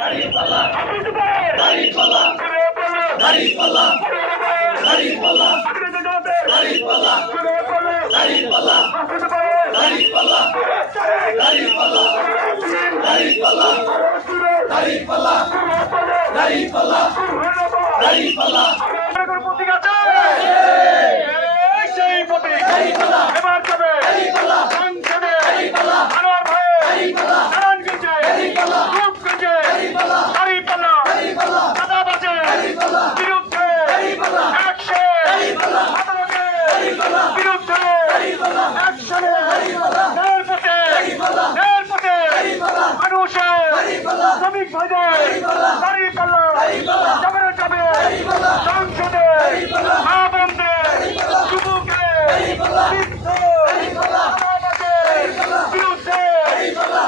দাঁড়িপাল্লা দাঁড়িপাল্লা দাঁড়িপাল্লা দাঁড়িপাল্লা দাঁড়িপাল্লা দাঁড়িপাল্লা দাঁড়িপাল্লা দাঁড়িপাল্লা দাঁড়িপাল্লা দাঁড়িপাল্লা দাঁড়িপাল্লা দাঁড়িপাল্লা প্রতীক আছে সেই প্রতীক এবার যাবে সংসদে আনোয়ার ভাই নারায়ণগঞ্জে রূপগঞ্জে দাঁড়িপাল্লা চাঁদাবাজের বিরুদ্ধে আদালতের বিরুদ্ধে অ্যাকশনে রেলপথে মানুষের শ্রমিক ভাইদের দাঁড়িপাল্লা যাবে না যাবে সংসদে মা বোনদের যুবকের বিরুদ্ধে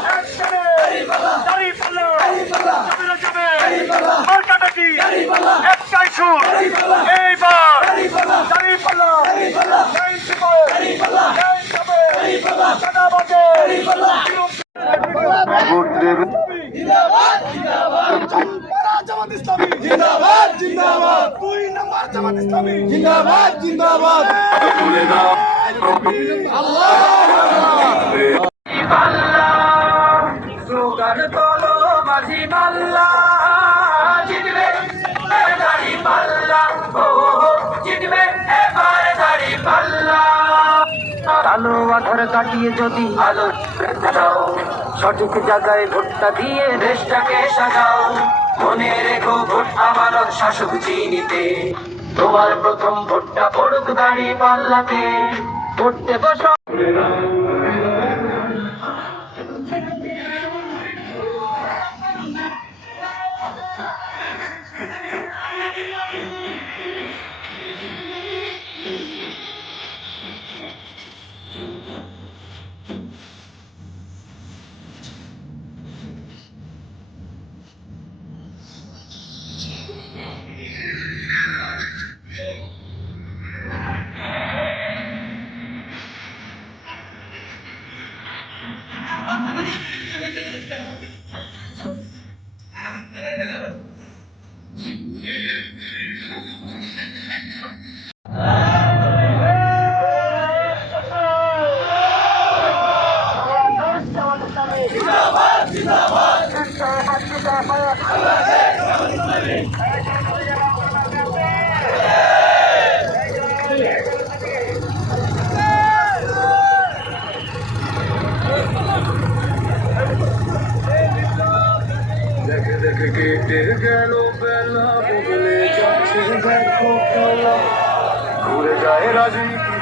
অ্যাকশনে দাঁড়িপাল্লা যাবে না যাবে মার্কাটা কি একটাই সুর এইবার দাঁড়িপাল্লা ভোট দেবে জামাত ইসলামী জিন্দাবাদ জিন্দাবাদ 2 নম্বর জামাত ইসলামী জিন্দাবাদ জিন্দাবাদ তুলে দাও স্লোগান তোলো মাঝি মাল্লা জিতবে দাঁড়িপাল্লা ও জিতবে এবার দাঁড়িপাল্লা কালো আধার কাটিয়ে যদি আলো দেখাও সঠিক জায়গায় ভোটটা দিয়ে দেশটাকে সাজাও মনে রেখো ভোট আমার শাসক চিনিতে তোমার প্রথম ভোটটা পড়ুক দাঁড়িপাল্লাতে পড়তে বসো দেখে দেখে কেটে গেল বেলা বদলে যাচ্ছে দেখো খেলা ঘুরে যায় রাজনীতি